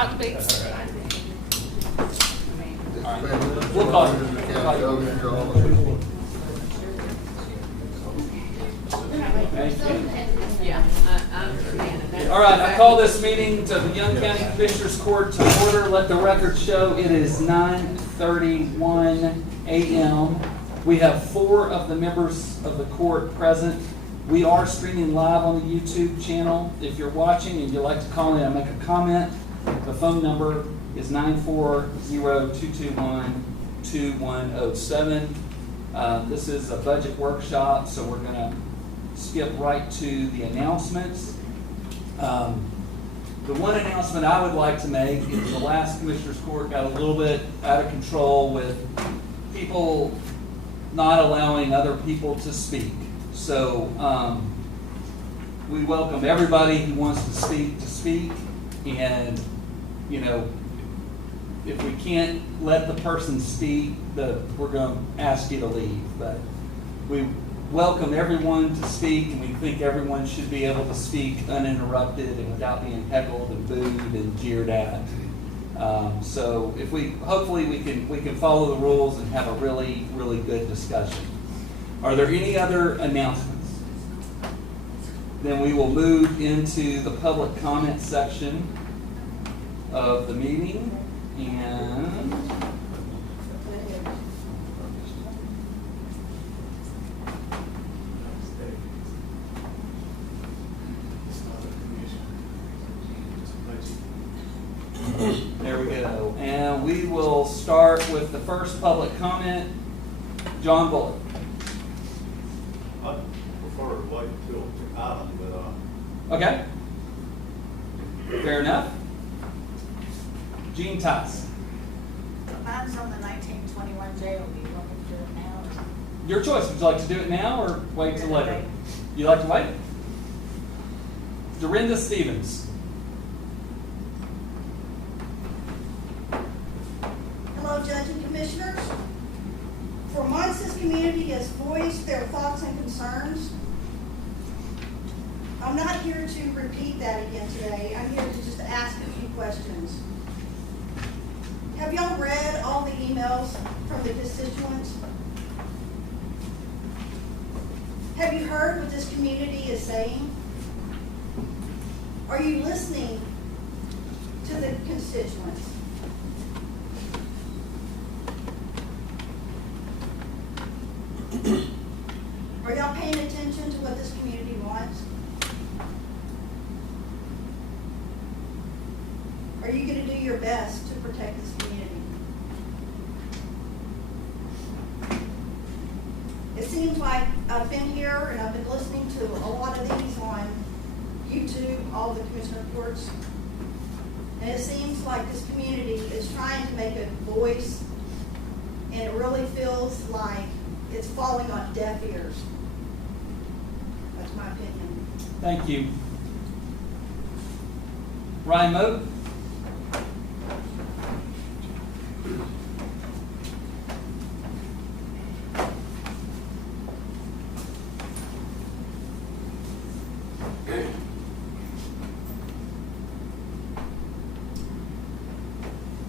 about to be. All right. We'll call you. Yeah, I understand. That's All right, I exactly- call this meeting to the Young County Commissioners Court to order. Let the record show it is 9:31 a.m. We have 4 of the members of the court present. We are streaming live on the YouTube channel. If you're watching and you'd like to call in and make a comment, the phone number is 940-221-2107. This is a budget workshop, so we're going to skip right to the announcements. The one announcement I would like to make is the last Commissioners Court got a little bit out of control with people not allowing other people to speak. So we welcome everybody who wants to speak, and you know, if we can't let the person speak, we're going to ask you to leave. But we welcome everyone to speak, and we think everyone should be able to speak uninterrupted and without being heckled and booed and jeered at. So if hopefully we can follow the rules and have a really, really good discussion. Are there any other announcements? Then we will move into the public comment section of the meeting, and there we go. And we will start with the first public comment. John Bullock. I prefer to wait till Alan, but, Okay. Fair enough. Gene Tice. Mine's on the 1921 jail. Do you want me to do it now? Your choice. Would you like to do it now or wait till later? You like to wait? Dorinda Stevens. Hello, Judge and Commissioners. For months, this community has voiced their thoughts and concerns. I'm not here to repeat that again today. I'm here to just ask a few questions. Have y'all read all the emails from the constituents? Have you heard what this community is saying? Are you listening to the constituents? Are y'all paying attention to what this community wants? Are you going to do your best to protect this community? It seems like I've been here and I've been listening to a lot of these on YouTube, all the commissioner reports, and it seems like this community is trying to make a voice, and it really feels like it's falling on deaf ears. That's my opinion. Thank you. Ryan Moat.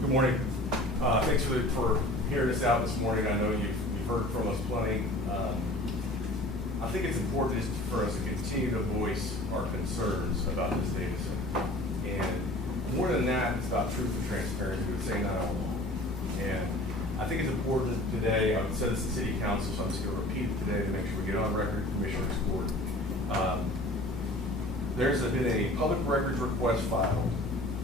Good morning. Thanks for hearing us out this morning. I know you've heard from us plenty. I think it's important just for us to continue to voice our concerns about this data center. And more than that, it's about truth and transparency. We've been saying that all along. And I think it's important today, I've said this to City Council, so I'm just going to repeat it today to make sure we get on record, Commissioner's Court. There's been a public records request filed,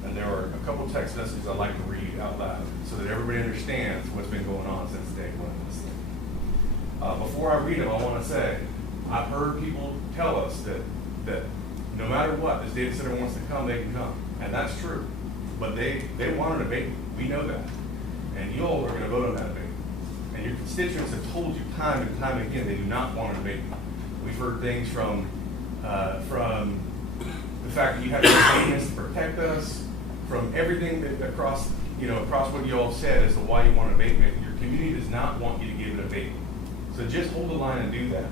and there are a couple text messages I'd like to read out loud so that everybody understands what's been going on since day one of this thing. Before I read them, I want to say, I've heard people tell us that no matter what, this data center wants to come, they can come. And that's true. But they want an abatement. We know that. And you all are going to vote on that abatement. And your constituents have told you time and time again they do not want an abatement. We've heard things from the fact that you have to pay us to protect us, from everything that across what you all said as to why you want an abatement. Your community does not want you to give an abatement. So just hold the line and do that.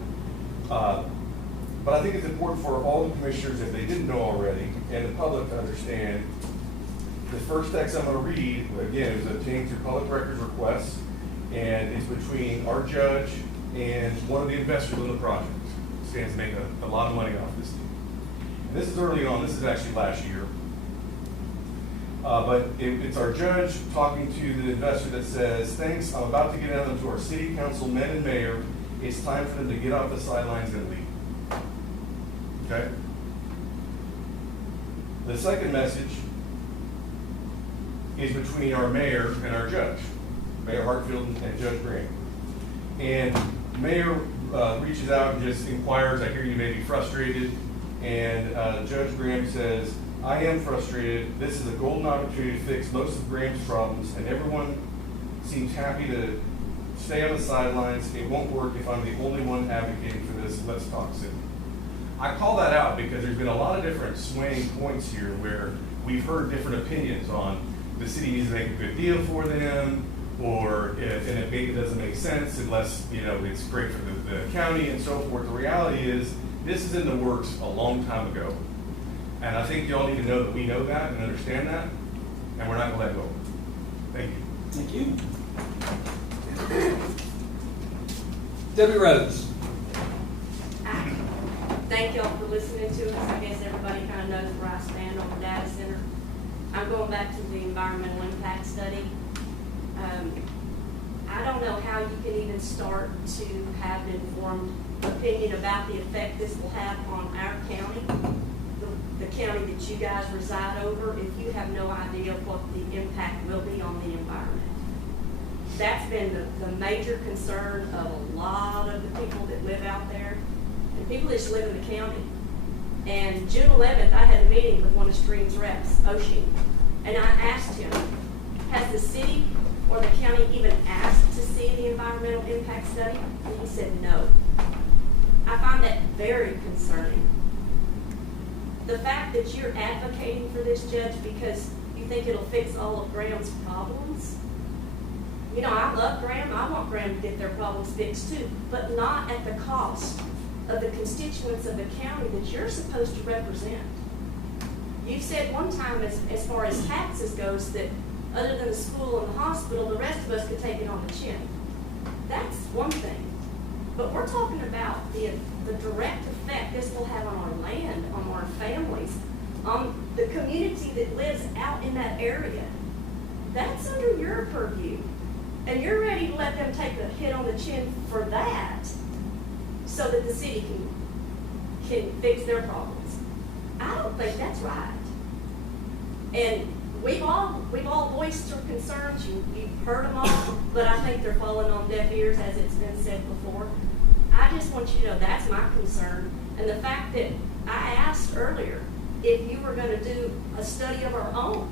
But I think it's important for all the commissioners, if they didn't know already, and the public to understand the first text I'm gonna read, again, is obtained through public records requests, and it's between our judge and one of the investors in the project. Stands to make a lot of money off this deal. And this is early on, this is actually last year. But it's our judge talking to the investor that says, thanks, I'm about to get out into our city council men and mayor. It's time for them to get off the sidelines and leave. Okay? The second message is between our mayor and our judge, Mayor Hartfield and Judge Graham. And Mayor reaches out and just inquires, I hear you may be frustrated, and Judge Graham says, I am frustrated. This is a golden opportunity to fix most of Graham's problems, and everyone seems happy to stay on the sidelines. It won't work if I'm the only one advocating for this. Let's talk city. I call that out because there's been a lot of different swaying points here where we've heard different opinions on the city needs to make a good deal for them, or if, and it maybe doesn't make sense unless, you know, it's great for the county and so forth. The reality is this is in the works a long time ago. And I think y'all need to know that we know that and understand that, and we're not gonna let go. Thank you. Thank you. Debbie Rhodes. Thank y'all for listening to us. I guess everybody kind of knows where I stand on the data center. I'm going back to the environmental impact study. I don't know how you can even start to have an informed opinion about the effect this will have on our county, the county that you guys reside over, if you have no idea what the impact will be on the environment. That's been the major concern of a lot of the people that live out there, and people that just live in the county. And June 11th, I had a meeting with one of Stream's reps, Oshie, and I asked him, has the city or the county even asked to see the environmental impact study? And he said no. I find that very concerning. The fact that you're advocating for this, Judge, because you think it'll fix all of Graham's problems. You know, I love Graham. I want Graham to get their problems fixed too, but not at the cost of the constituents of the county that you're supposed to represent. You said one time, as far as taxes goes, that other than the school and the hospital, the rest of us could take it on the chin. That's one thing. But we're talking about the direct effect this will have on our land, on our families, on the community that lives out in that area. That's under your purview. And you're ready to let them take the hit on the chin for that so that the city can fix their problems. I don't think that's right. And we've all voiced our concerns. You've heard them all, but I think they're falling on deaf ears, as it's been said before. I just want you to know that's my concern. And the fact that I asked earlier if you were going to do a study of our own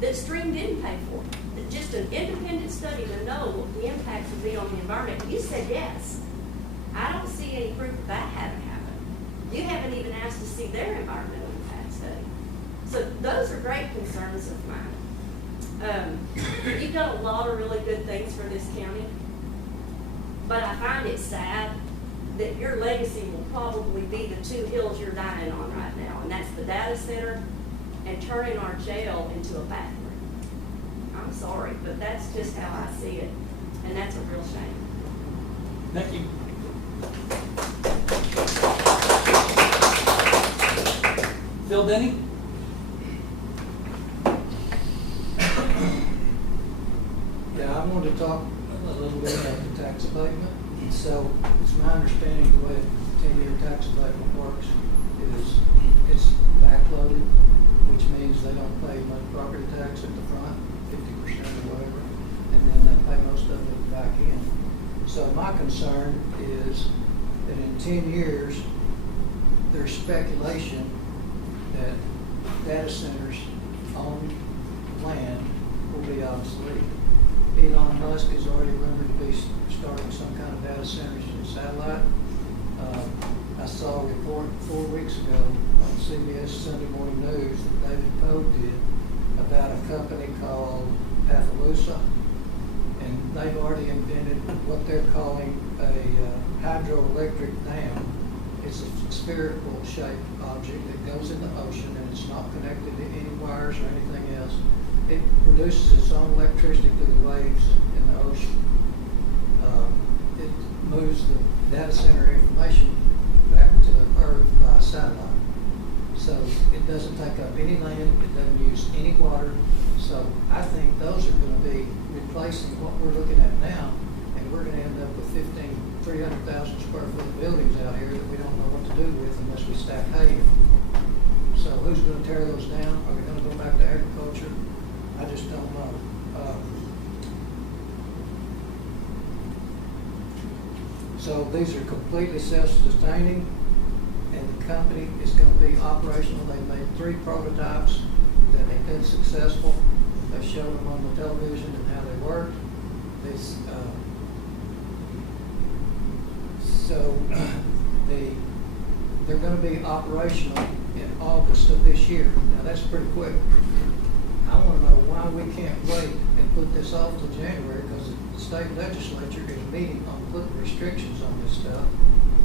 that Stream didn't pay for, just an independent study to know what the impacts would be on the environment. You said yes. I don't see any proof of that having happened. You haven't even asked to see their environmental impact study. So those are great concerns of mine. You've done a lot of really good things for this county, but I find it sad that your legacy will probably be the two hills you're dying on right now, and that's the data center and turning our jail into a bathroom. I'm sorry, but that's just how I see it, and that's a real shame. Thank you. Phil Denny? Yeah, I wanted to talk a little bit about the tax abatement. So it's my understanding the way a 10-year tax abatement works is it's backloaded, which means they don't pay much property tax at the front, 50% or whatever, and then they pay most of it back in. So my concern is that in 10 years, there's speculation that data centers on land will be obsolete. Elon Musk is already rumored to be starting some kind of data centers in satellite. I saw a report 4 weeks ago on CBS Sunday Morning News that David Poe did about a company called Appaloosa, and they've already invented what they're calling a hydroelectric dam. It's a spherical shaped object that goes in the ocean, and it's not connected to any wires or anything else. it produces its own electricity through the waves in the ocean. It moves the data center information back to Earth by satellite. So it doesn't take up any land, it doesn't use any water. So I think those are gonna be replacing what we're looking at now, and we're gonna end up with 300,000 square foot buildings out here that we don't know what to do with unless we stack hay. So who's gonna tear those down? Are we gonna go back to agriculture? I just don't know. So these are completely self-sustaining, and the company is going to be operational. They made 3 prototypes that have been successful. They showed them on the television and how they worked. They're going to be operational in August of this year. Now that's pretty quick. I want to know why we can't wait and put this off till January, because the state legislature is meeting on putting restrictions on this stuff.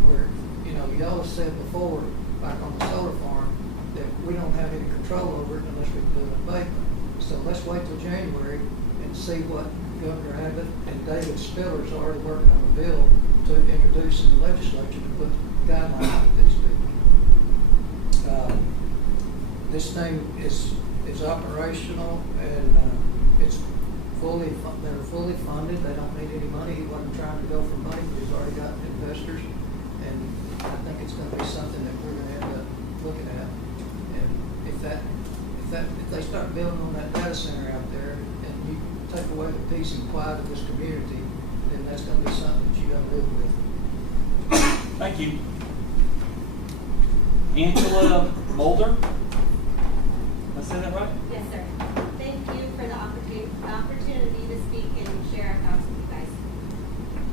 Where, you know, y'all have said before, back on the solar farm, that we don't have any control over it unless we do an abatement. So let's wait till January and see what Governor Abbott and David Spiller's already working on a bill to introduce in the legislature to put guidelines with these people. This thing is operational, and it's they're fully funded. They don't need any money. He wasn't trying to go for money, but he's already got investors, and I think it's going to be something that we're going to end up looking at. And if they start building on that data center out there, and you take away the peace and quiet of this community, then that's going to be something that you got to live with. Thank you. Angela Mulder? Did I say that right? Yes, sir. Thank you for the opportunity to speak and share our thoughts with you guys.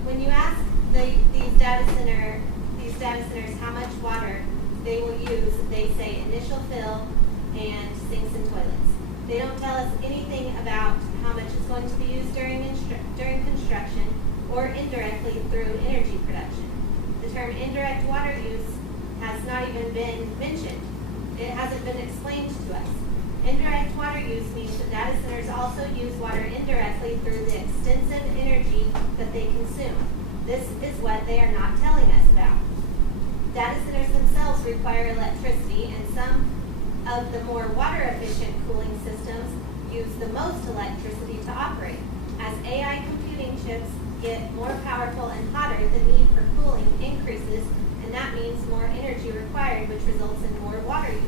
When you ask these data centers how much water they will use, they say initial fill and sinks and toilets. They don't tell us anything about how much is going to be used during construction or indirectly through energy production. The term indirect water use has not even been mentioned. It hasn't been explained to us. Indirect water use means that data centers also use water indirectly through the extensive energy that they consume. This is what they are not telling us about. Data centers themselves require electricity, and some of the more water-efficient cooling systems use the most electricity to operate. As AI computing chips get more powerful and hotter, the need for cooling increases, and that means more energy required, which results in more water usage.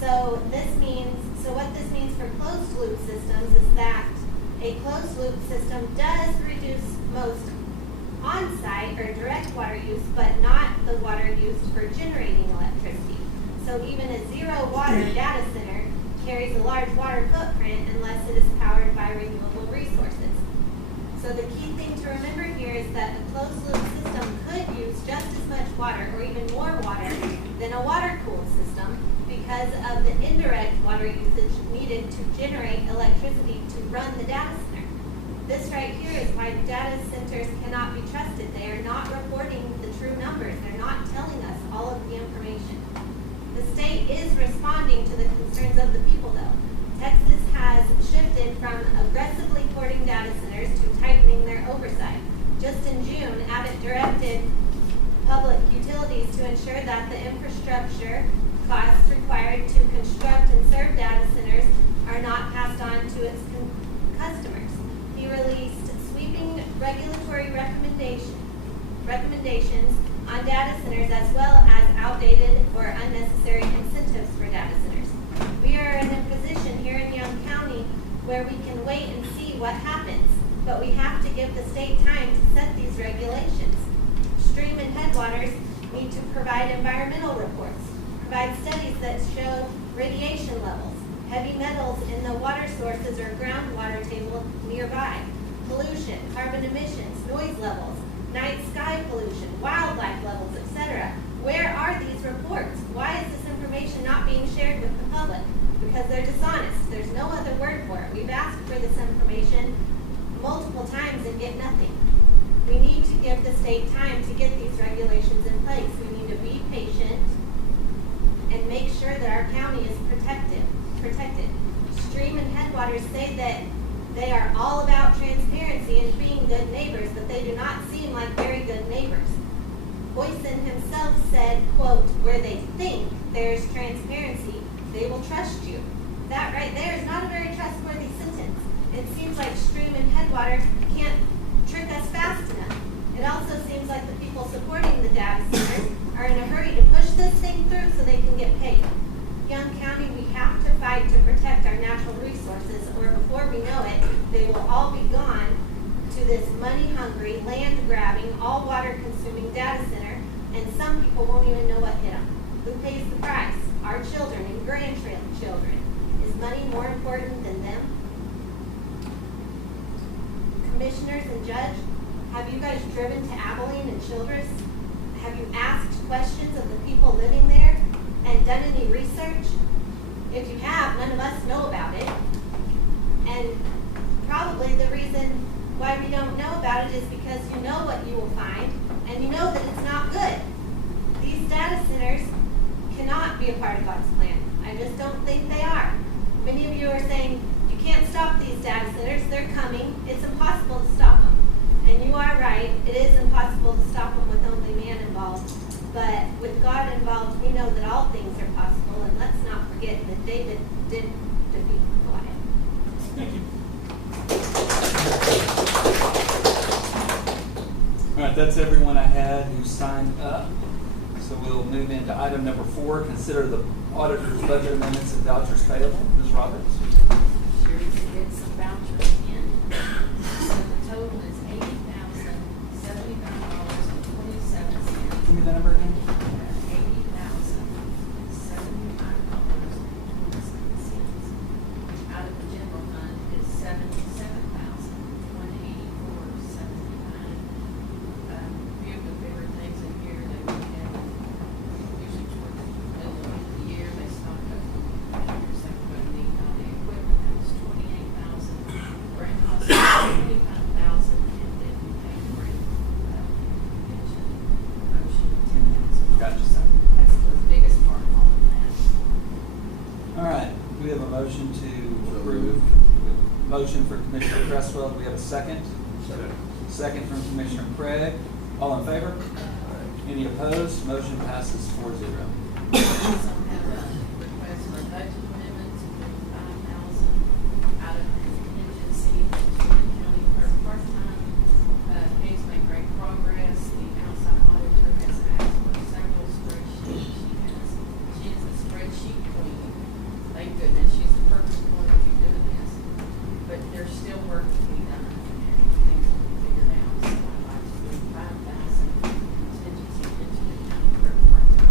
So what this means for closed loop systems is that a closed loop system does reduce most on-site or direct water use, but not the water used for generating electricity. So even a zero water data center carries a large water footprint unless it is powered by renewable resources. So the key thing to remember here is that a closed loop system could use just as much water or even more water than a water-cooled system, because of the indirect water usage needed to generate electricity to run the data center. This right here is why data centers cannot be trusted. They are not reporting the true numbers. They're not telling us all of the information. The state is responding to the concerns of the people, though. Texas has shifted from aggressively courting data centers to tightening their oversight. Just in June, Abbott directed public utilities to ensure that the infrastructure costs required to construct and serve data centers are not passed on to its customers. He released sweeping regulatory recommendations on data centers, as well as outdated or unnecessary incentives for data centers. We are in a position here in Young County where we can wait and see what happens, but we have to give the state time to set these regulations. Stream and headwaters need to provide environmental reports, provide studies that show radiation levels, heavy metals in the water sources or groundwater table nearby, pollution, carbon emissions, noise levels, night sky pollution, wildlife levels, etc. Where are these reports? Why is this information not being shared with the public? Because they're dishonest. There's no other word for it. We've asked for this information multiple times and get nothing. We need to give the state time to get these regulations in place. We need to be patient and make sure that our county is protected. Stream and head Headwaters say that they are all about transparency and being good neighbors, but they do not seem like very good neighbors. Boyson himself said, quote, "Where they think there's transparency, they will trust you." That right there is not a very trustworthy sentence. It seems like Stream and Headwater can't trick us fast enough. It also seems like the people supporting the data centers are in a hurry to push this thing through so they can get paid. Young County, we have to fight to protect our natural resources, or before we know it, they will all be gone to this money-hungry, land-grabbing, all-water-consuming data center, and some people won't even know what hit them. Who pays the price? Our children and grandchildren. Is money more important than them? Commissioners and Judge, have you guys driven to Abilene and Childress? Have you asked questions of the people living there and done any research? If you have, none of us know about it. And probably the reason why we don't know about it is because you know what you will find, and you know that it's not good. These data centers cannot be a part of God's plan. I just don't think they are. Many of you are saying, you can't stop these data centers, they're coming, it's impossible to stop them. And you are right, it is impossible to stop them with only man involved. But with God involved, we know that all things are possible, and let's not forget that David did defeat Goliath. Thank you. All right, that's everyone I had who signed up. So we'll move into item number 4, consider the auditor's budget amendments and vouchers payable. Ms. Roberts? Sure, you can get some vouchers in. So the total is $80,075.27. Give me the number again. $80,075.27. Out of the general fund is $77,184.79. Few of the bigger things in here that we have, usually towards the middle of the year, they stock up here's like what we need on the equipment. That was $28,000. Grant cost $25,000, and then we pay for it, pension, promotion, $10,000. Gotcha. So that's the biggest part of all of that. All right, we have a motion to approve. Motion for Commissioner Cresswell. Do we have a second? Second from Commissioner Craig. All in favor? Any opposed? Motion passes 4-0. We also have a request for a budget amendment to move $5,000 out of contingency to the county for part-time. Things make great progress. The outside auditor has asked for several spreadsheets. She is a spreadsheet queen. Thank goodness, she's the perfect one to be doing this. But there's still work to be done, and things will be figured out. So I'd like to move $5,000 contingency into the county clerk part-time.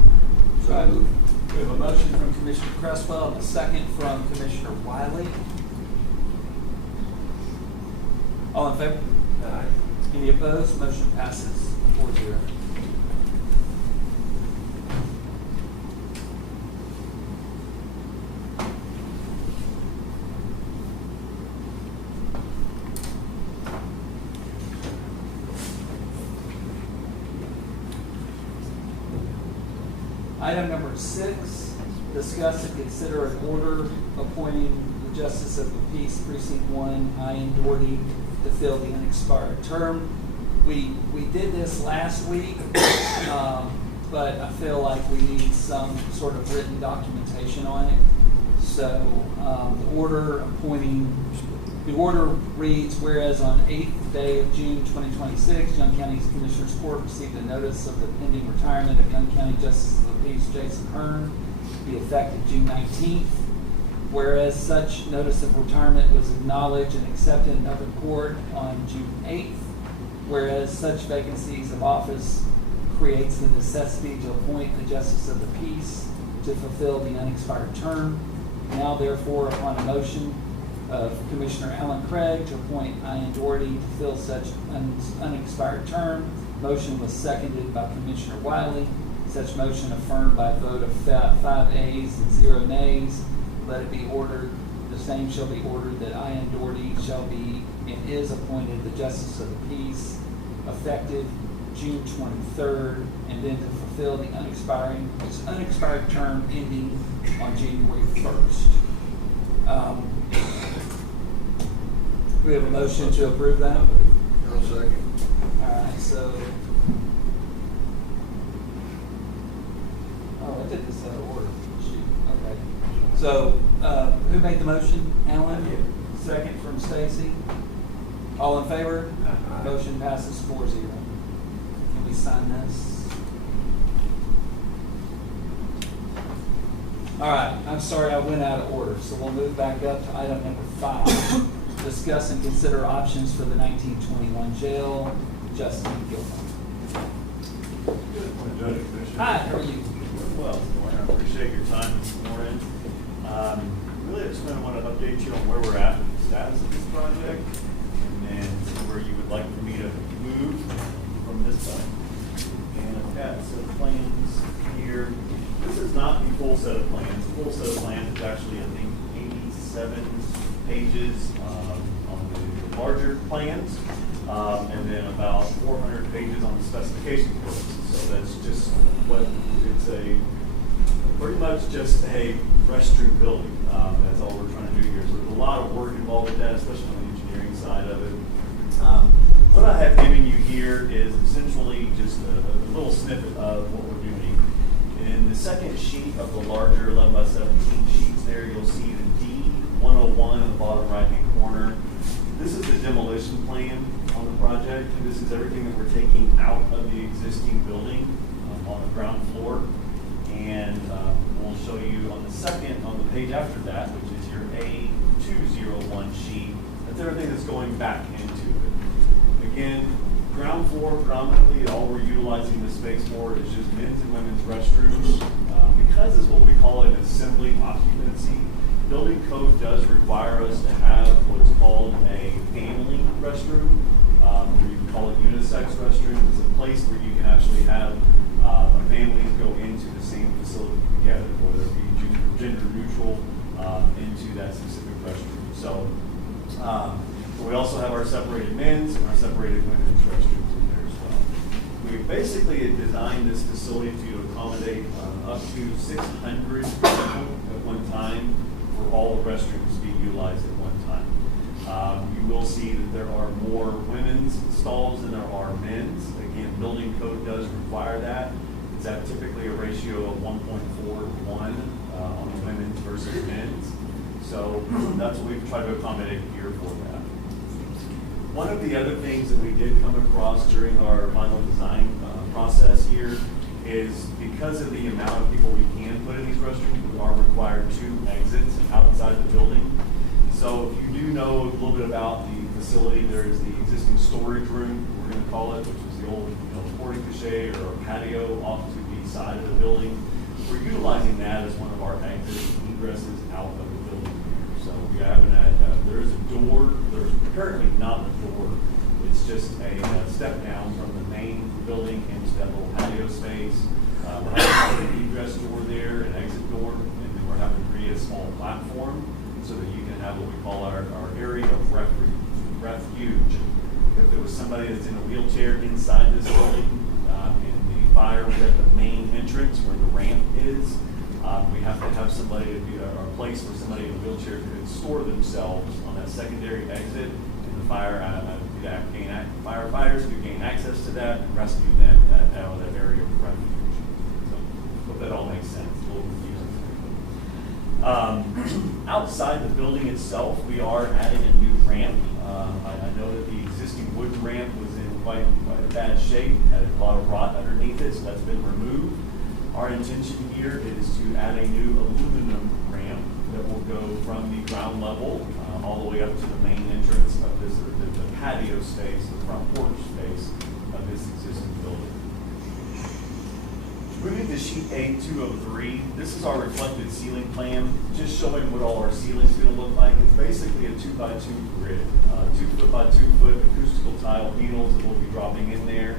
So I move. We have a motion from Commissioner Cresswell and a second from Commissioner Wiley. All in favor? Aye. Any opposed? Motion passes 4-0. Item number 6, discuss and consider an order appointing the Justice of the Peace Precinct 1, Ian Doherty, to fill the unexpired term. We did this last week, but I feel like we need some sort of written documentation on it. So the order reads, whereas on 8th day of June 2026, Young County's Commissioners Court received a notice of the pending retirement of Young County Justice of the Peace Jason Hearn, to be effective June 19th. Whereas such notice of retirement was acknowledged and accepted in open court on June 8th. Whereas such vacancies of office creates the necessity to appoint a Justice of the Peace to fulfill the unexpired term. Now therefore, upon a motion of Commissioner Alan Craig to appoint Ian Doherty to fill such unexpired term, motion was seconded by Commissioner Wiley. Such motion affirmed by a vote of 5 ayes and 0 nays. Let it be ordered, the same shall be ordered, that Ian Doherty shall be and is appointed the Justice of the Peace effective June 23rd, and then to fulfill the unexpired term ending on January 1st. we have a motion to approve that? I'll second. All right, so. Oh, I did this out of order. Shoot, okay. So, who made the motion? Alan? Second from Stacy. All in favor? Aye. Motion passes 4-0. Can we sign this? All right, I'm sorry I went out of order, so we'll move back up to item number 5. Discuss and consider options for the 1921 jail. Justin Gilman. Good morning, Judge and Commissioner. Hi, how are you? Well, this morning, I appreciate your time this morning. Really, I just kind of want to update you on where we're at with the status of this project, and then where you would like for me to move from this side. And I've got some plans here. This is not the full set of plans. The full set of plans is actually, I think, 87 pages on the larger plans, and then about 400 pages on the specifications books. So that's just what it's pretty much just a restroom building. That's all we're trying to do here. So there's a lot of work involved with that, especially on the engineering side of it. What I have given you here is essentially just a little snippet of what we're doing. In the second sheet of the larger 11 by 17 sheets there, you'll see the D101 in the bottom right-hand corner. This is the demolition plan on the project, and this is everything that we're taking out of the existing building on the ground floor. And we'll show you on the page after that, which is your A201 sheet, that's everything that's going back into it. Again, ground floor predominantly, all we're utilizing this space for is just men's and women's restrooms. Because it's what we call an assembly occupancy, building code does require us to have what's called a family restroom, or you can call it unisex restroom. It's a place where you can actually have families go into the same facility together, whether it be gender neutral into that specific restroom. So we also have our separated men's and our separated women's restrooms in there as well. We basically designed this facility to accommodate up to 600 people at one time for all the restrooms to be utilized at one time. You will see that there are more women's stalls than there are men's. Again, building code does require that. It's at typically a ratio of 1.4 to 1 on the women's versus men's. So that's what we've tried to accommodate here for that. One of the other things that we did come across during our final design process here is because of the amount of people we can put in these restrooms, we are required 2 exits outside the building. So if you do know a little bit about the facility, there is the existing storage room, we're going to call it, which is the old porta cachet or patio off to the side of the building. We're utilizing that as one of our exits and egresses out of the building here. So we haven't had, there is a door, there's currently not a door. It's just a step down from the main building into that little patio space. We're having an egress door there, an exit door, and then we're having to create a small platform so that you can have what we call our area of refuge. If there was somebody that's in a wheelchair inside this building, and the fire was at the main entrance where the ramp is, we have to have somebody, or a place where somebody in a wheelchair could store themselves on that secondary exit, and the firefighters could gain access to that and rescue them out of that area of refuge. So, hope that all makes sense. A little confusing. Outside the building itself, we are adding a new ramp. I know that the existing wooden ramp was in quite a bad shape, had a lot of rot underneath it, so that's been removed. Our intention here is to add a new aluminum ramp that will go from the ground level all the way up to the main entrance of this, the patio space, the front porch space of this existing building. Moving to sheet A203, this is our reflected ceiling plan, just showing what all our ceilings are going to look like. It's basically a 2x2 grid, 2 foot by 2 foot acoustical tile panels that will be dropping in there.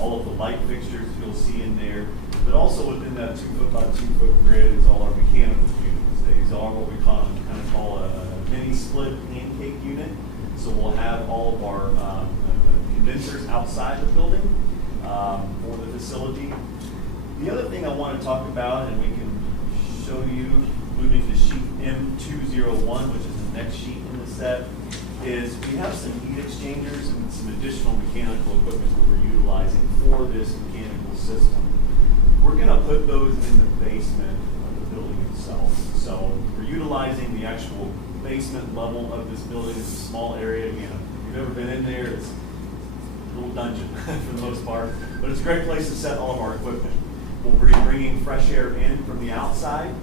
All of the light fixtures you'll see in there, but also within that 2 foot by 2 foot grid is all our mechanical units. These are what we kind of call a mini split pancake unit. So we'll have all of our condensers outside the building for the facility. The other thing I want to talk about, and we can show you moving to sheet M201, which is the next sheet in the set. is we have some heat exchangers and some additional mechanical equipment that we're utilizing for this mechanical system. We're gonna put those in the basement of the building itself. So we're utilizing the actual basement level of this building. It's a small area. Again, if you've ever been in there, it's a little dungeon for the most part, but it's a great place to set all of our equipment. We'll be bringing fresh air in from the outside,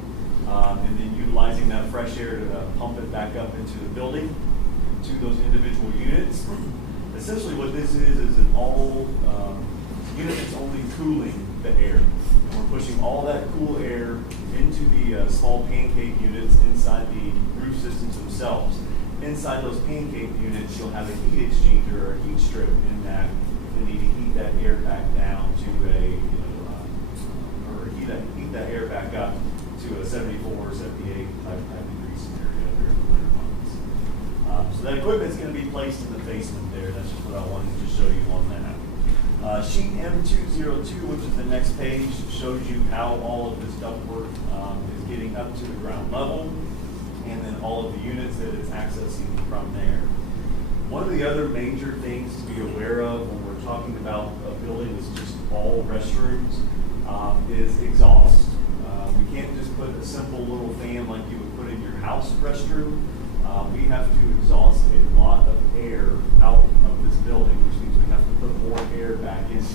and then utilizing that fresh air to pump it back up into the building, to those individual units. Essentially what this is an all unit that's only cooling the air. And we're pushing all that cool air into the small pancake units inside the roof systems themselves. Inside those pancake units, you'll have a heat exchanger or a heat strip in that. If they need to heat that air back down to or heat that air back up to a 74 or 78 type degree scenario during the winter months. So that equipment's going to be placed in the basement there. That's just what I wanted to show you on that. Sheet M202, which is the next page, shows you how all of this ductwork is getting up to the ground level, and then all of the units that it's accessing from there. One of the other major things to be aware of when we're talking about a building that's just all restrooms is exhaust. We can't just put a simple little fan like you would put in your house restroom. We have to exhaust a lot of air out of this building, which means we have to put more air back into it.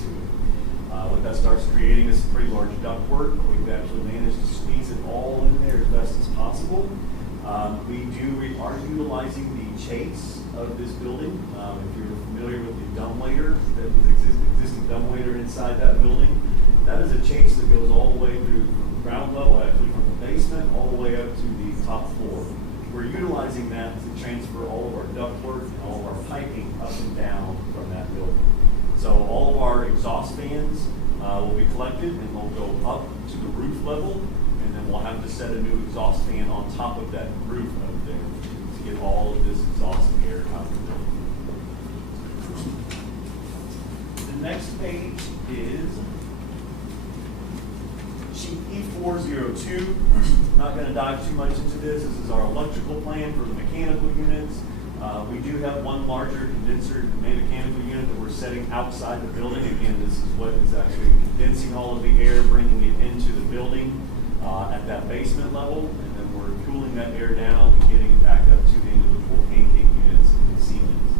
What that starts creating is pretty large ductwork. We've actually managed to squeeze it all in there as best as possible. We are utilizing the chase of this building. If you're familiar with the dumbwaiter, that is existing dumbwaiter inside that building, that is a chase that goes all the way through from ground level, actually from the basement, all the way up to the top floor. We're utilizing that to transfer all of our ductwork and all of our piping up and down from that building. So all of our exhaust fans will be collected and they'll go up to the roof level, and then we'll have to set a new exhaust fan on top of that roof up there to get all of this exhaust air out of the building. The next page is sheet E402. Not going to dive too much into this. This is our electrical plan for the mechanical units. We do have one larger condenser mechanical unit that we're setting outside the building. Again, this is what is actually condensing all of the air, bringing it into the building at that basement level, and then we're cooling that air down and getting it back up to the individual pancake units and ceilings.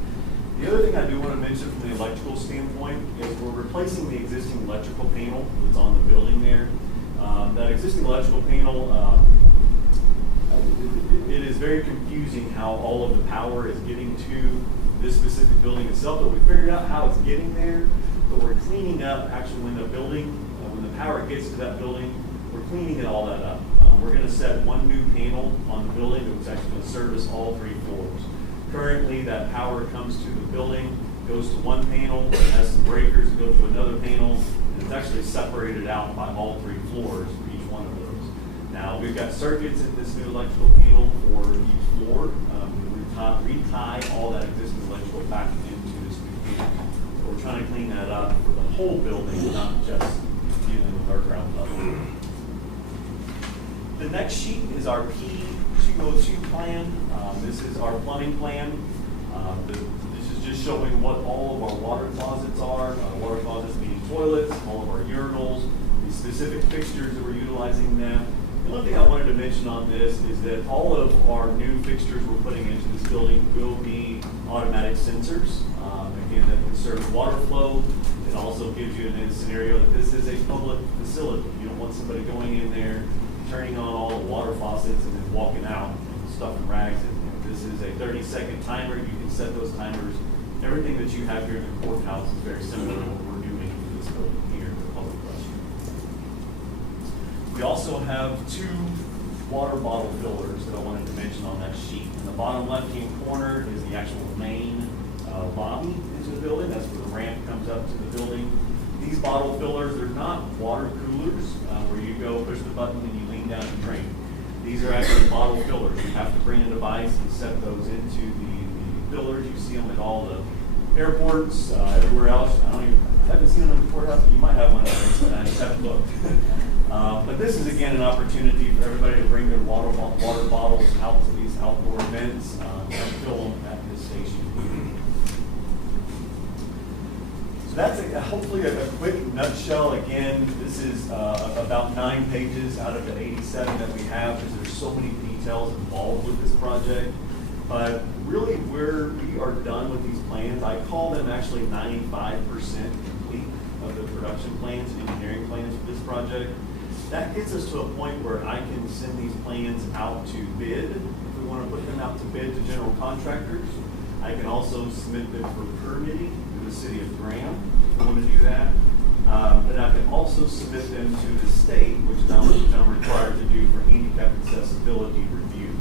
The other thing I do want to mention from the electrical standpoint is we're replacing the existing electrical panel that's on the building there. That existing electrical panel, it is very confusing how all of the power is getting to this specific building itself, but we figured out how it's getting there, but we're cleaning up actually when the power gets to that building, we're cleaning it all that up. We're going to set one new panel on the building that was actually going to service all 3 floors. Currently, that power comes to the building, goes to one panel, has some breakers that go to another panel, and it's actually separated out by all 3 floors for each one of those. Now, we've got circuits in this new electrical panel for each floor. We retie all that existing electrical back into this new panel. So we're trying to clean that up for the whole building, not just dealing with our ground level. The next sheet is our P202 plan. This is our plumbing plan. This is just showing what all of our water closets are. Water closets meaning toilets, all of our urinals, the specific fixtures that we're utilizing them. The one thing I wanted to mention on this is that all of our new fixtures we're putting into this building will be automatic sensors. Again, that can serve water flow. It also gives you a scenario that this is a public facility. You don't want somebody going in there, turning on all the water faucets and then walking out and stuffing rags in there. This is a 30-second timer. You can set those timers. Everything that you have here in the courthouse is very similar to what we're doing in this building here in the public restroom. We also have 2 water bottle fillers that I wanted to mention on that sheet. In the bottom left-hand corner is the actual main lobby into the building. That's where the ramp comes up to the building. These bottle fillers, they're not water coolers where you go push the button and you lean down and drink. These are actually bottle fillers. You have to bring a device and set those into the fillers. You see them at all the airports, everywhere else. I haven't seen them in the courthouse, but you might have one. I just haven't looked. But this is, again, an opportunity for everybody to bring their water bottles out to these outdoor events and fill them at this station that's hopefully a quick nutshell. Again, this is about 9 pages out of the 87 that we have, because there's so many details involved with this project. But really, we are done with these plans. I call them actually 95% complete of the production plans, engineering plans for this project. That gets us to a point where I can send these plans out to bid. If we want to put them out to bid to general contractors, I can also submit them for permitting to the city of Graham if we want to do that. But I can also submit them to the state, which I'm required to do for handicap accessibility reviews.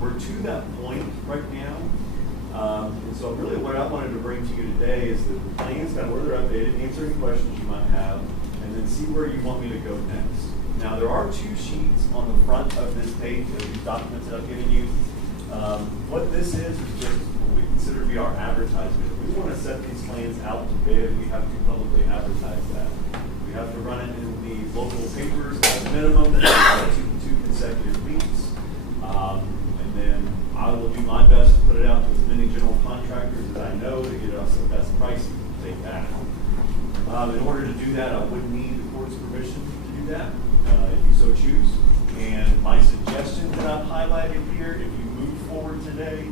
We're to that point right now. And so really what I wanted to bring to you today is the plans, kind of where they're updated, answer any questions you might have, and then see where you want me to go next. Now, there are 2 sheets on the front of this page of these documents that I've given you. What this is just what we consider to be our advertisement. If we want to set these plans out to bid, we have to publicly advertise that. We have to run it in the local papers at a minimum, 2 consecutive weeks. And then I will do my best to put it out to as many general contractors as I know to get us the best pricing to take that. In order to do that, I would need the court's permission to do that, if you so choose. And my suggestion that I've highlighted here, if you move forward today,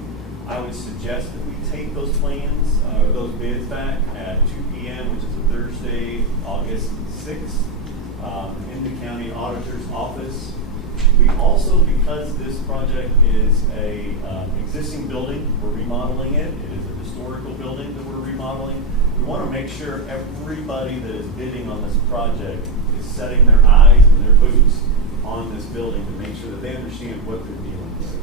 I would suggest that we take those plans, those bids back at 2 p.m., which is a Thursday, August 6th, in the county auditor's office. We also, because this project is a existing building, we're remodeling it. It is a historical building that we're remodeling. We want to make sure everybody that is bidding on this project is setting their eyes and their boots on this building to make sure that they understand what they're dealing with.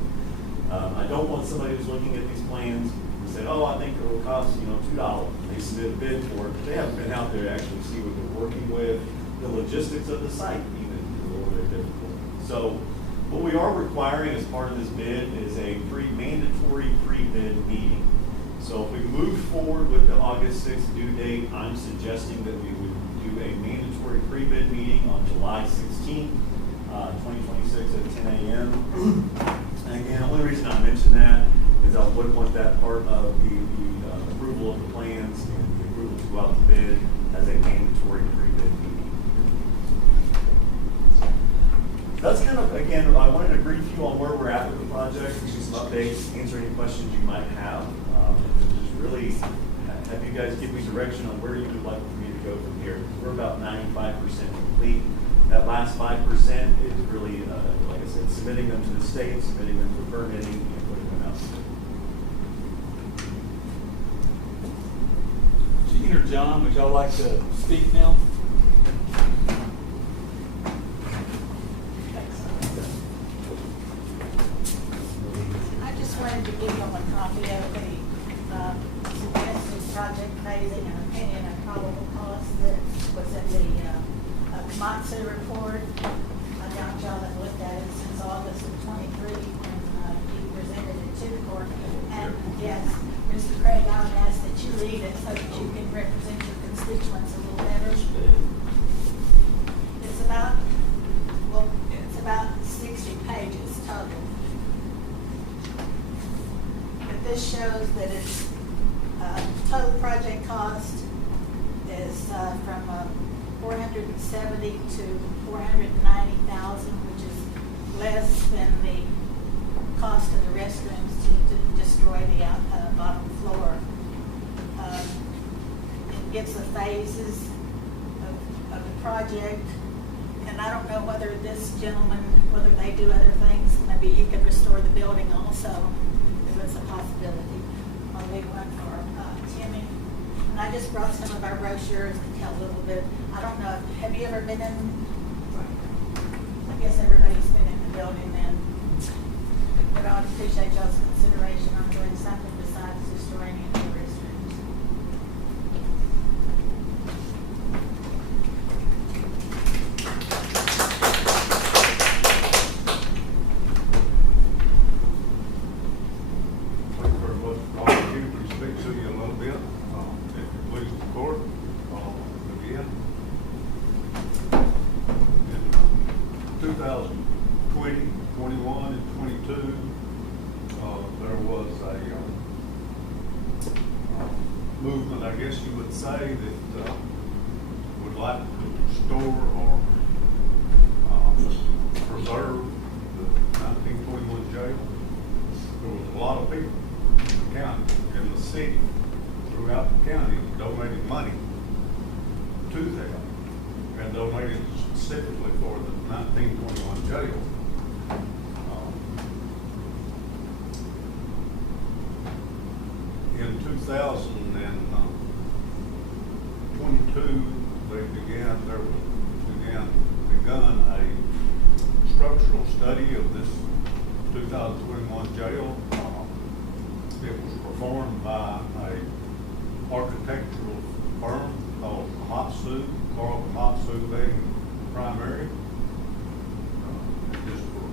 I don't want somebody who's looking at these plans and say, oh, I think it will cost, $2. They submit a bid for it, but they haven't been out there to actually see what they're working with. The logistics of the site even is a little bit difficult. So what we are requiring as part of this bid is a mandatory pre-bid meeting. So if we move forward with the August 6th due date, I'm suggesting that we would do a mandatory pre-bid meeting on July 16th, 2026 at 10 a.m. And again, the only reason I mention that is I would want that part of the approval of the plans and the approval to go out to bid as a mandatory pre-bid meeting. That's kind of, again, I wanted to brief you on where we're at with the project, give you some updates, answer any questions you might have, and just really have you guys give me direction on where you would like for me to go from here. We're about 95% complete. That last 5% is really, like I said, submitting them to the state, submitting them for permitting, and putting them out. Gene or John, would y'all like to speak now? I just wanted to give them a copy of the suggested project phasing and opinion and probable cost that was in the Komatsu report. I doubt y'all have looked at it since August of 23 when he presented it to the court. And yes, Mr. Craig, I would ask that you read it so that you can represent your constituents a little better. It's about 60 pages total. But this shows that its total project cost is from $470 to $490,000, which is less than the cost of the restrooms to destroy the bottom floor. It gives the phases of the project, and I don't know whether this gentleman, whether they do other things, maybe he could restore the building also, if it's a possibility. A big one for Timmy. And I just brought some of our brochures to tell a little bit. I don't know, have you ever been in? I guess everybody's been in the building then. But I would appreciate y'all's consideration on doing something besides destroying any of the restrooms. Thank you very much for the opportunity to speak to you a little bit. If you please, the court, again. In 2020, 21, and 22, there was a I guess you would say that, would like to restore or, preserve the 1921 jail. There was a lot of people in the county, in the city, throughout the county, donating money to that, and donated specifically for the 1921 jail. In 2022, begun a structural study of this 2021 jail. It was performed by a architectural firm called Komatsu, Carl Komatsu being primary. Just for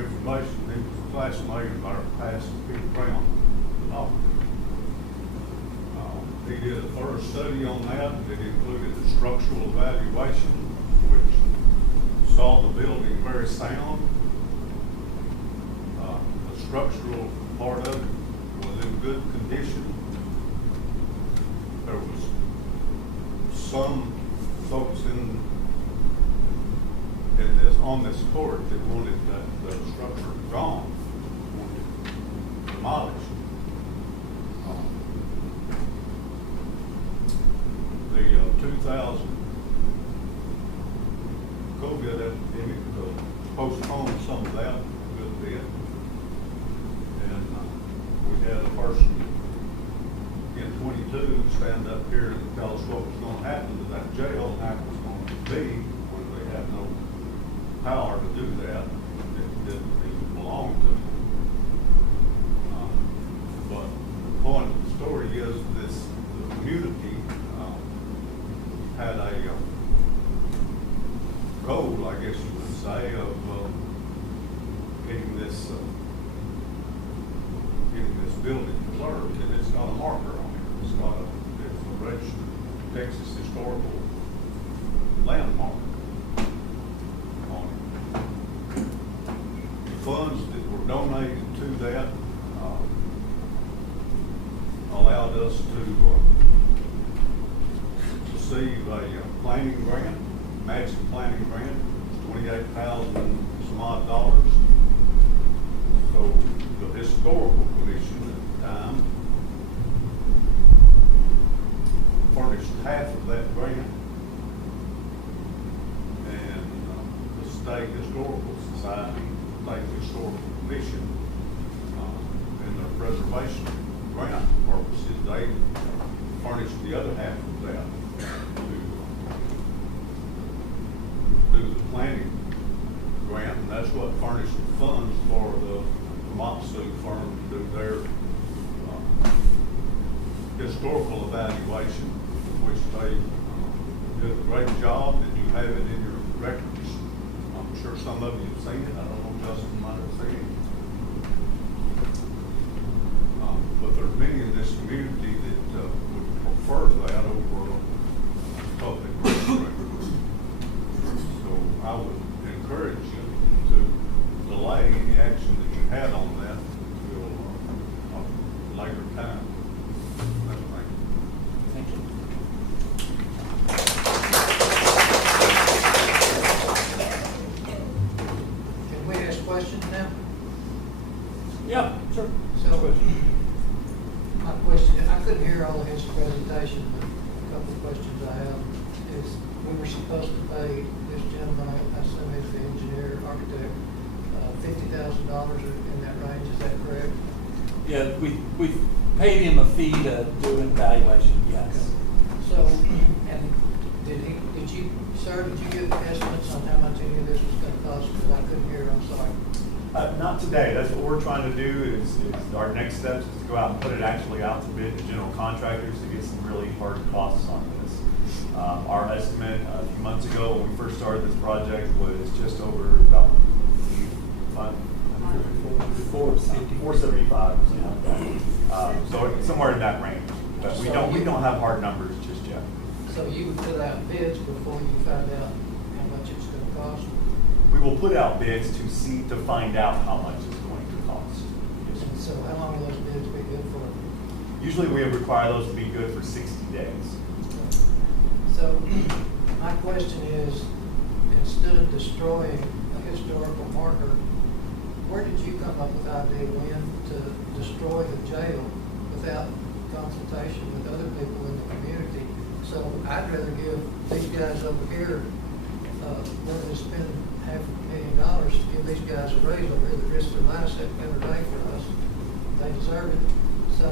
information, he was a classmate of our past Peter Brown. He did a thorough study on that. It included a structural evaluation, which saw the building very sound. The structural part of it was in good condition. There was some folks on this court that wanted the structure gone, wanted it demolished. The 2000 COVID epidemic postponed some of that a good bit. And we had a person in 22 stand up here and tell us what was going to happen to that jail and how it was going to be when they had no power to do that. It didn't even belong to them. But the point of the story is the community had a goal, I guess you would say, of getting this building preserved, and it's got a marker on it. It's a registered Texas historical landmark on it. The funds that were donated to that allowed us to receive a planning grant, matching planning grant, $28,000 some odd dollars. So the historical commission at the time furnished half of that grant, and the State Historical Society, State Historical Commission, and their preservation grant purposes, they furnished the other half of that to do the planning grant, and that's what furnished the funds for the Komatsu firm to do their historical evaluation, which they did a great job, and you have it in your records. I'm sure some of you have seen it. I don't know, Justin might have seen it. But there are many in this community that would prefer that over public record. So I would encourage you to delay any action that you had on that until a later time. That's my Thank you. Can we ask questions now? Yeah, sure. So, my question, I couldn't hear all of his presentation, but a couple of questions I have is, we were supposed to pay this gentleman, I assume he's the engineer, architect, $50,000 in that range, is that correct? Yeah, we paid him a fee to do an evaluation, yes. So, and did you, sir, did you give estimates on how much any of this was gonna cost? Because I couldn't hear, I'm sorry. Not today. That's what we're trying to do is our next steps is to go out and put it actually out to bid to general contractors to get some really hard costs on this. Our estimate a few months ago when we first started this project was just over about $475 or something like that. So it's somewhere in that range. But we don't have hard numbers just yet. So you would put out bids before you find out how much it's gonna cost? We will put out bids to find out how much it's going to cost. And so how long will those bids be good for? Usually we require those to be good for 60 days. So, my question is, instead of destroying a historical marker, where did you come up with the idea, Lynn, to destroy the jail without consultation with other people in the community? So I'd rather give these guys over here, rather than spend $500,000 to give these guys a raise over here that risk their lives every day for us. They deserve it. So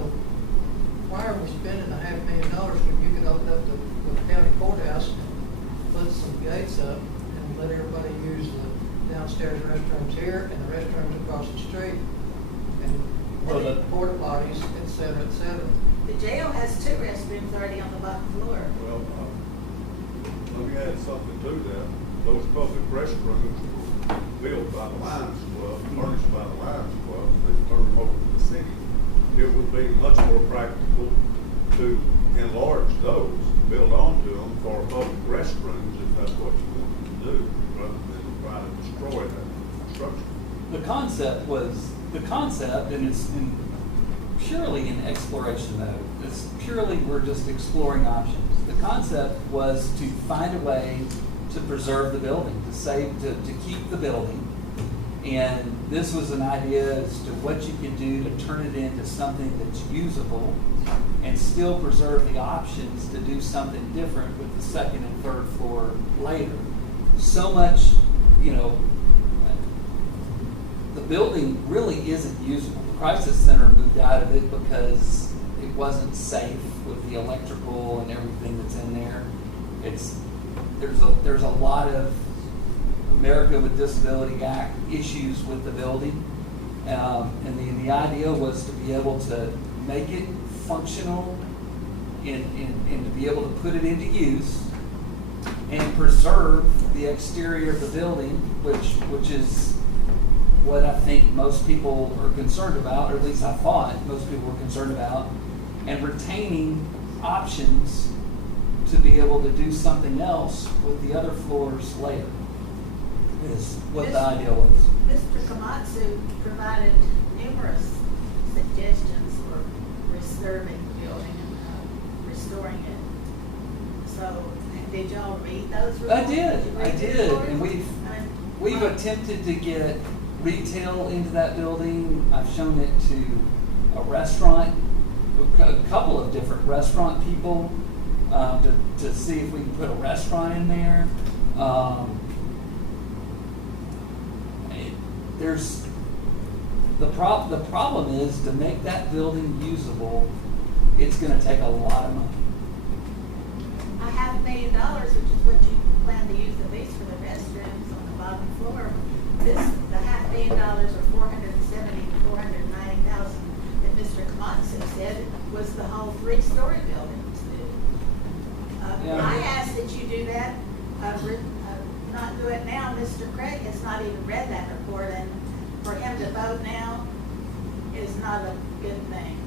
why are we spending $500,000 when you could open up the county courthouse and put some gates up and let everybody use the downstairs restrooms here and the restrooms across the street and Well, the- porta potties, et cetera, et cetera? The jail has 2 restrooms already on the bottom floor. Well, let me add something to that. Those public restrooms were built by the Lions Club, furnished by the Lions Club, they turned them over to the city. It would be much more practical to enlarge those, build onto them for public restrooms if that's what you want to do, rather than try to destroy that structure. The concept, and it's purely in exploration mode. It's purely, we're just exploring options. The concept was to find a way to preserve the building, to keep the building. And this was an idea as to what you could do to turn it into something that's usable and still preserve the options to do something different with the second and third floor later. So much, the building really isn't usable. The crisis center moved out of it because it wasn't safe with the electrical and everything that's in there. There's a lot of America with Disability Act issues with the building. And the idea was to be able to make it functional and to be able to put it into use and preserve the exterior of the building, which is what I think most people are concerned about, or at least I thought most people were concerned about, and retaining options to be able to do something else with the other floors later is what the idea was. Mr. Komatsu provided numerous suggestions for restoring the building and restoring it. So, did y'all read those reports? I did, you read the reports? and we've attempted to get retail into that building. I've shown it to a restaurant, a couple of different restaurant people, to see if we can put a restaurant in there. There's the problem is to make that building usable, it's going to take a lot of money. $500,000, which is what you plan to use at least for the restrooms on the bottom floor. The $500,000 or $470,000 to $490,000 that Mr. Komatsu said was the whole 3-story building was due. Yeah. I asked that you do that, not do it now. Mr. Craig has not even read that report, and for him to vote now is not a good thing.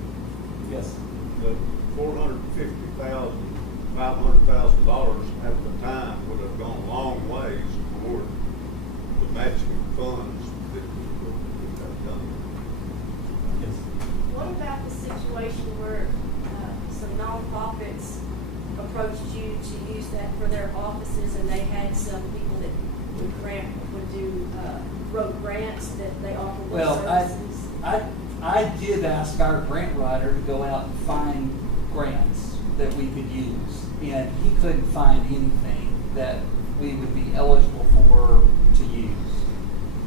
Yes. The $450,000, $500,000 at the time would have gone a long ways toward the matching funds that we have done. Yes. What about the situation where some nonprofits approached you to use that for their offices, and they had some people that wrote grants that they offered their Well, services? I did ask our grant writer to go out and find grants that we could use, and he couldn't find anything that we would be eligible for to use.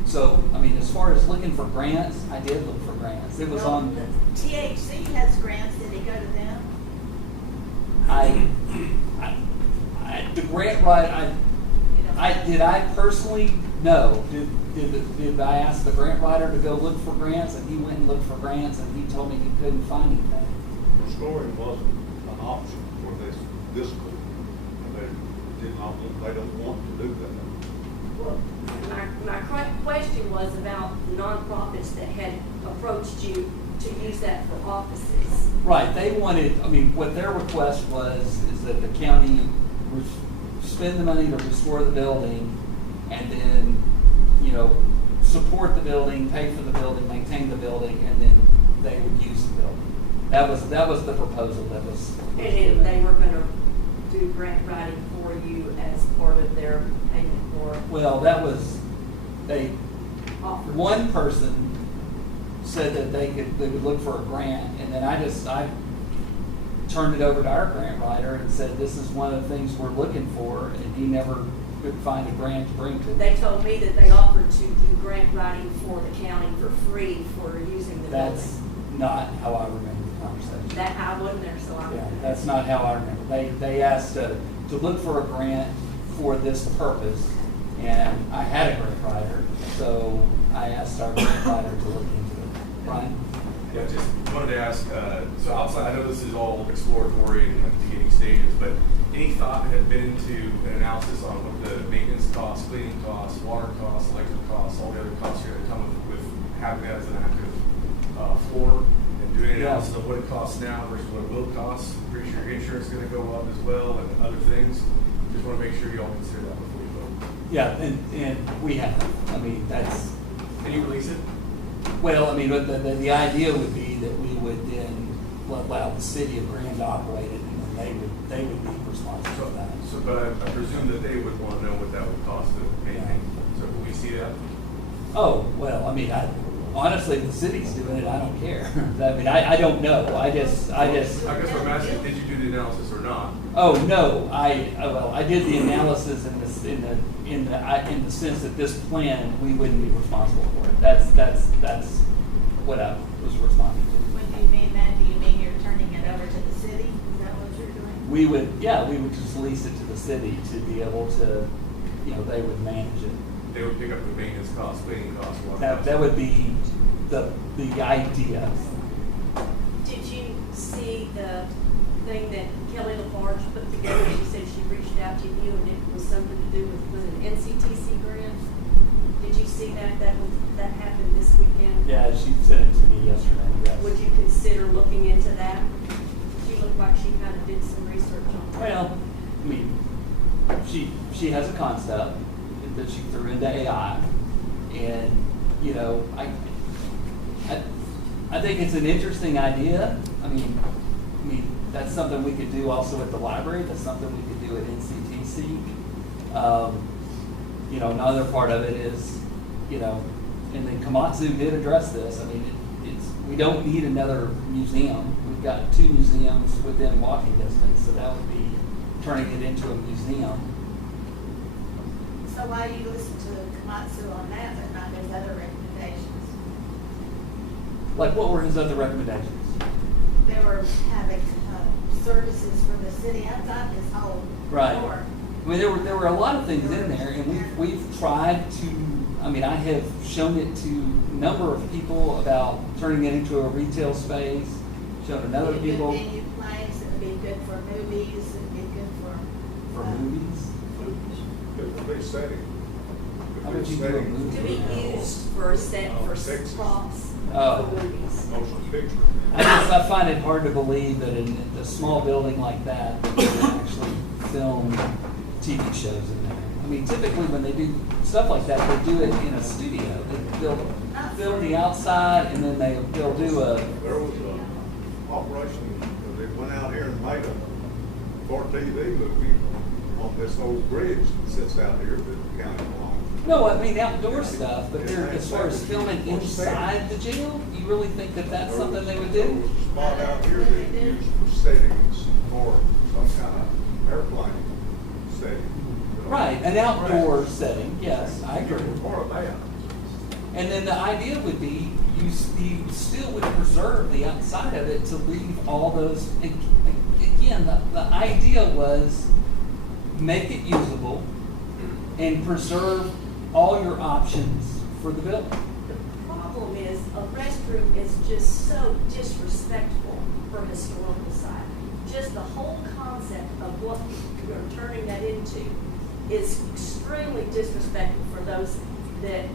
So, I mean, as far as looking for grants, I did look for grants. It was Well, on. the THC has grants. Did he go to them? The grant writer. Did I personally? No. Did I ask the grant writer to go look for grants, and he went and looked for grants, and he told me he couldn't find anything. Restoring wasn't an option for this school. They don't want to do that. Well, my question was about the nonprofits that had approached you to use that for offices. Right, they wanted, I mean, what their request was is that the county would spend the money to restore the building and then, support the building, pay for the building, maintain the building, and then they would use the building. That was the proposal that was. And then they were gonna do grant writing for you as part of their payment for Well, that was, offers. one person said that they would look for a grant, and then I turned it over to our grant writer and said, this is one of the things we're looking for, and he never could find a grant to bring to them. They told me that they offered to do grant writing for the county for free for using the That's building. not how I remember the conversation. That, I wasn't there, so I. Yeah, that's not how I remember. They asked to look for a grant for this purpose, and I had a grant writer, so I asked our grant writer to look into it. Brian? Yeah, just wanted to ask, so outside, I know this is all exploratory and like beginning stages, but any thought had been into an analysis on what the maintenance costs, cleaning costs, water costs, electric costs, all the other costs here that come with having that as an active floor, and doing an Yeah. analysis of what it costs now versus what it will cost? Pretty sure your insurance is gonna go up as well and other things. Just wanna make sure you all consider that before you vote. Yeah, and we have. I mean, that's, Can you release it? well, I mean, the idea would be that we would then allow the city of Grand to operate it, and then they would be responsible for that. So, but I presume that they would wanna know what that would cost to maintain. So will we see that? Oh, well, I mean, honestly, if the city's doing it, I don't care. I mean, I don't know. I guess. I guess what I'm asking, did you do the analysis or not? Oh, no, I did the analysis in the sense that this plan, we wouldn't be responsible for it. That's what I was responding to. When you mean that, do you mean you're turning it over to the city? Is that what you're doing? We would just lease it to the city to be able to, they would manage it. They would pick up the maintenance costs, cleaning costs, water costs. That would be the idea. Did you see the thing that Kelly LaFarge put together? She said she reached out to you and it was something to do with, was it an NCTC grant? Did you see that? That happened this weekend? Yeah, she sent it to me yesterday, yes. Would you consider looking into that? She looked like she kind of did some research on that. Well, I mean, she has a concept that she threw into AI, and I think it's an interesting idea. I mean that's something we could do also at the library. That's something we could do at NCTC. Another part of it is, and then Komatsu did address this. I mean, we don't need another museum. We've got 2 museums within walking distance, so that would be turning it into a museum. So why do you listen to Komatsu on that, but not his other recommendations? Like, what were his other recommendations? They were having services for the city outside this whole Right. door. I mean, there were a lot of things in there, and we've tried to. I mean, I have shown it to a number of people about turning it into a retail space. Shown another It'd be a people good venue place, it'd be good for movies, it'd be good for movies. It's a big setting. How would you do a movie? To be used for a set for Texas. props Oh. for movies. Motion picture. I find it hard to believe that in a small building like that, they can actually film TV shows in there. I mean, typically when they do stuff like that, they do it in a studio. They'll film the outside, and then they'll do a. There was a operation, they went out here and made a for TV movie on this old bridge that sits out here that the county belongs. No, I mean outdoor stuff, but as far as filming inside the jail, you really think that that's something they would There do? was a spot out here they used for settings for some kind of airplane setting. Right, an outdoor setting, yes, I agree. Part of that. And then the idea would be, you still would preserve the outside of it to leave all those, again, the idea was make it usable and preserve all your options for the building. The problem is, a restroom is just so disrespectful for historical site. Just the whole concept of what you're turning that into is extremely disrespectful for those that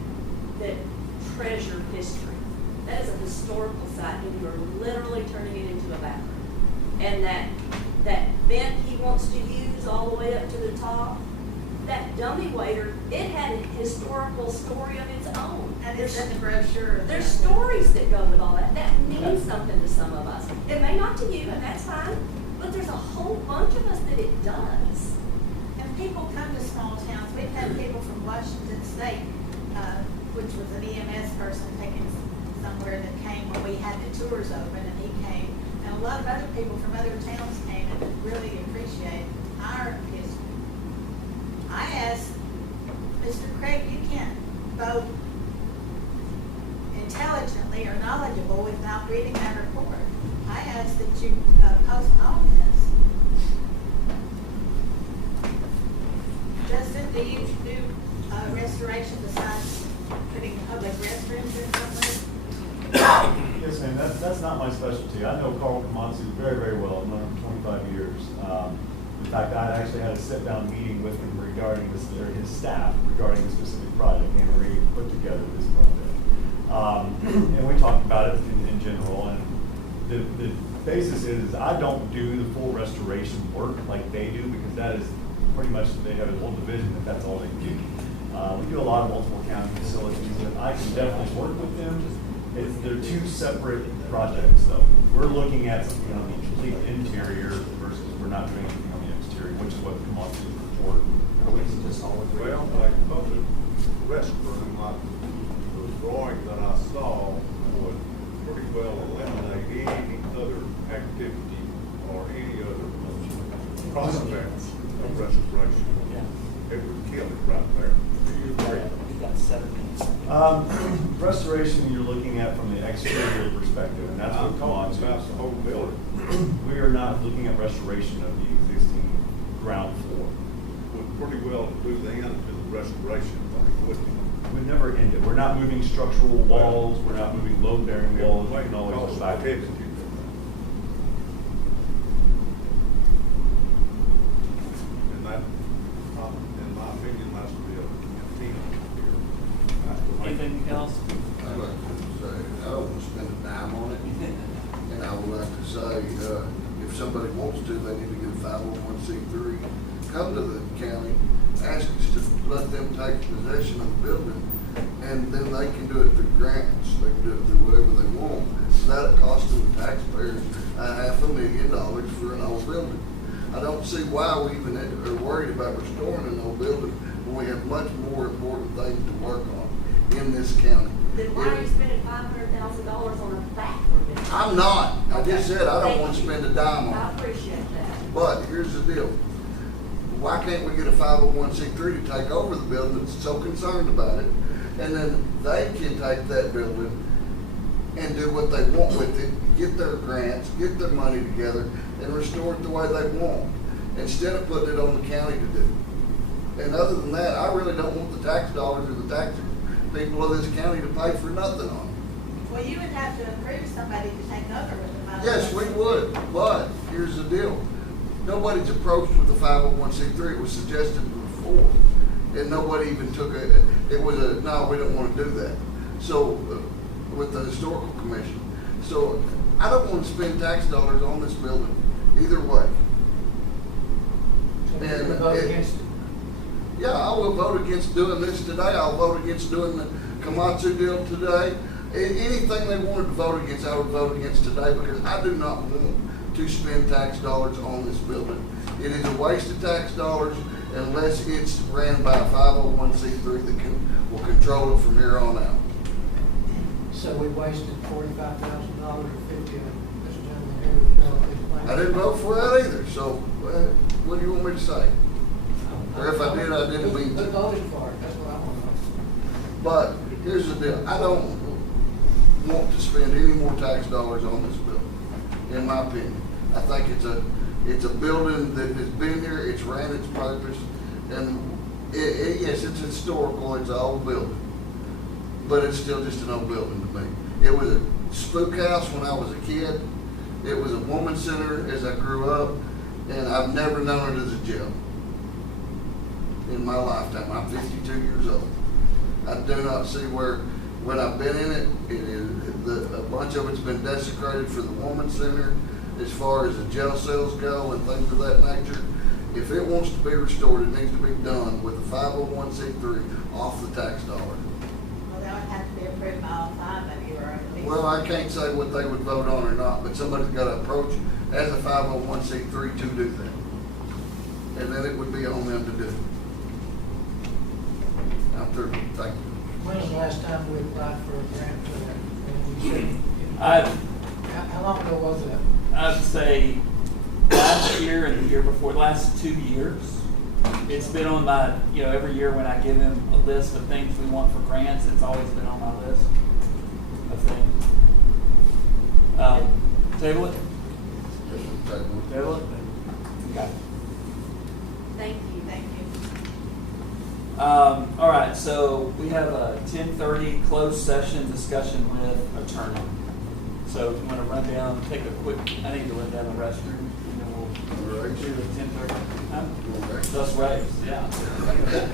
treasure history. That is a historical site, and you are literally turning it into a bathroom. And that vent he wants to use all the way up to the top, that dummy waiter, it had a historical story of its own. And it's in the brochure. There's stories that go with all that. That means something to some of us. It may not to you, and that's fine, but there's a whole bunch of us that it does. And people come to small towns, we've had people from Washington State, which was an EMS person taken somewhere that came when we had the tours open, and he came. And a lot of other people from other towns came and really appreciate our history. I asked Mr. Craig, you can't vote intelligently or knowledgeable without reading that report. I asked that you postpone this. Justin, do you do restoration besides putting public restrooms in somewhere? Yes, ma'am, that's not my specialty. I know Carl Kamatsu very, very well. I've known him 25 years. In fact, I actually had a sit-down meeting with him regarding this, or his staff, regarding the specific project. Anne Marie put together this project. And we talked about it in general, and the basis is I don't do the full restoration work like they do, because that is pretty much, they have a whole division that's all they do. We do a lot of multiple county facilities, and I can definitely work with them. They're two separate projects, though. We're looking at something on the complete interior versus we're not doing anything on the exterior, which is what the Kamatsu report. Well, like public restroom, like the drawing that I saw would pretty well eliminate any other activity or any other prospect of restoration. It would kill it right there. Do you agree? We've got 7 minutes. Restoration you're looking at from the exterior perspective, and that's what I'm talking Kamatsu about is. the whole building. We are not looking at restoration of the existing ground floor. Would pretty well do the end to the restoration thing, wouldn't it? We never end it. We're not moving structural walls, we're not moving load-bearing walls, we can always go back. And that, in my opinion, that's the intent here. That's the way- Anything else? I'd like to say, I don't want to spend a dime on it, and I would like to say, if somebody wants to, they need to get a 501c3. Come to the county, ask us to let them take possession of the building, and then they can do it through grants, they can do it through whatever they want. That'll cost the taxpayers $500,000 for an old building. I don't see why we even are worried about restoring an old building when we have much more important things to work on in this county. Then why are you spending $500,000 on a bathroom? I'm not. I just said I don't want to spend a dime I on it. appreciate that. But here's the deal. Why can't we get a 501c3 to take over the building that's so concerned about it? And then they can take that building and do what they want with it, get their grants, get their money together, and restore it the way they want, instead of putting it on the county to do. And other than that, I really don't want the tax dollars or the tax people of this county to pay for nothing on it. Well, you would have to approve somebody to take over with the 501c3. Yes, we would, but here's the deal. Nobody's approached with the 501c3. It was suggested before, and nobody even took it was a, no, we don't want to do that. So, with the historical commission. So, I don't want to spend tax dollars on this building, either way. So you're gonna vote against it? Yeah, I will vote against doing this today. I'll vote against doing the Kamatsu deal today. Anything they wanted to vote against, I would vote against today, because I do not want to spend tax dollars on this building. It is a waste of tax dollars unless it's ran by a 501c3 that will control it from here on out. So we wasted $45,000 or $50 of this gentleman here to develop these plans. I didn't vote for that either, so what do you want me to say? Or if I did, I didn't mean to. Who voted for it? That's what I want to know. But here's the deal, I don't want to spend any more tax dollars on this building, in my opinion. I think it's a building that has been here, it's ran its purpose, and yes, it's historical, it's an old building, but it's still just an old building to me. It was a spook house when I was a kid, it was a woman's center as I grew up, and I've never known it as a jail in my lifetime. I'm 52 years old. I do not see where, when I've been in it, a bunch of it's been desecrated for the woman's center as far as the jail cells go and things of that nature. If it wants to be restored, it needs to be done with a 501c3 off the tax dollar. Well, that would have to be approved by all 5 of you, or at least. Well, I can't say what they would vote on or not, but somebody's got to approach as a 501c3 to do that. And then it would be on them to do it. I'm through, thank you. When's the last time we applied for a grant for that? And we said- How long ago was that? I'd say last year and the year before, last 2 years. It's been on my, every year when I give them a list of things we want for grants, it's always been on my list of things. Table it? Table it? Okay. Thank you. Thank you. All right, so we have a 10:30 closed session discussion with attorney. So if you want to run down, take a quick, I need to run down the restroom, and then we'll Right. do the 10:30. Huh? Right. Thus raised, yeah.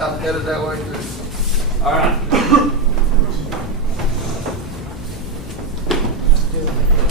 I'm headed that way too. All right. Still think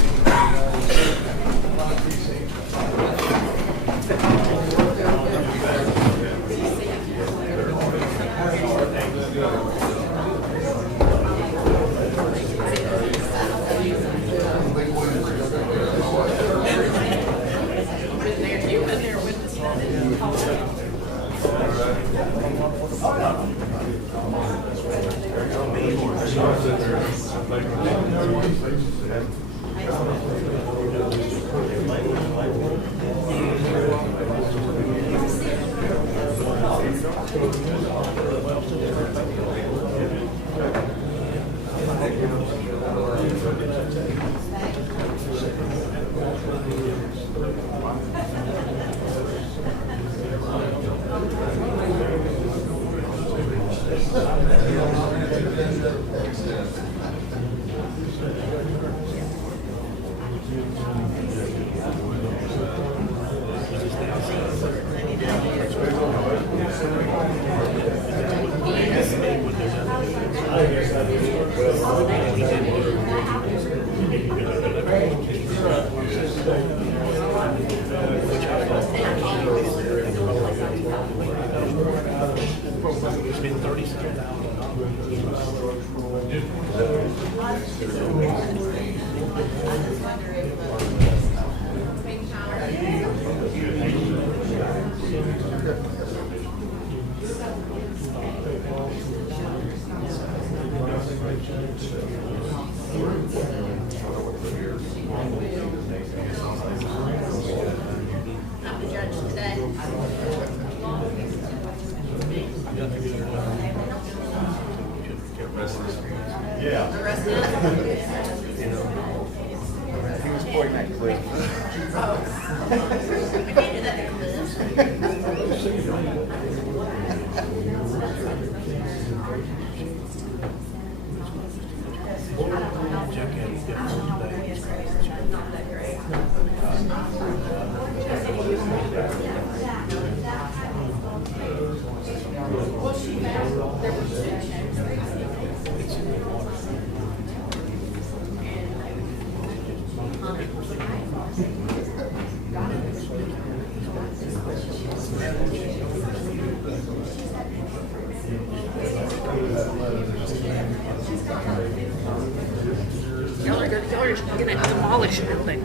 I'm the judge today. Yeah. The rest of it? He was pointing at Cliff. Oh. We can't do that to Not that great. Y'all are gonna demolish everything.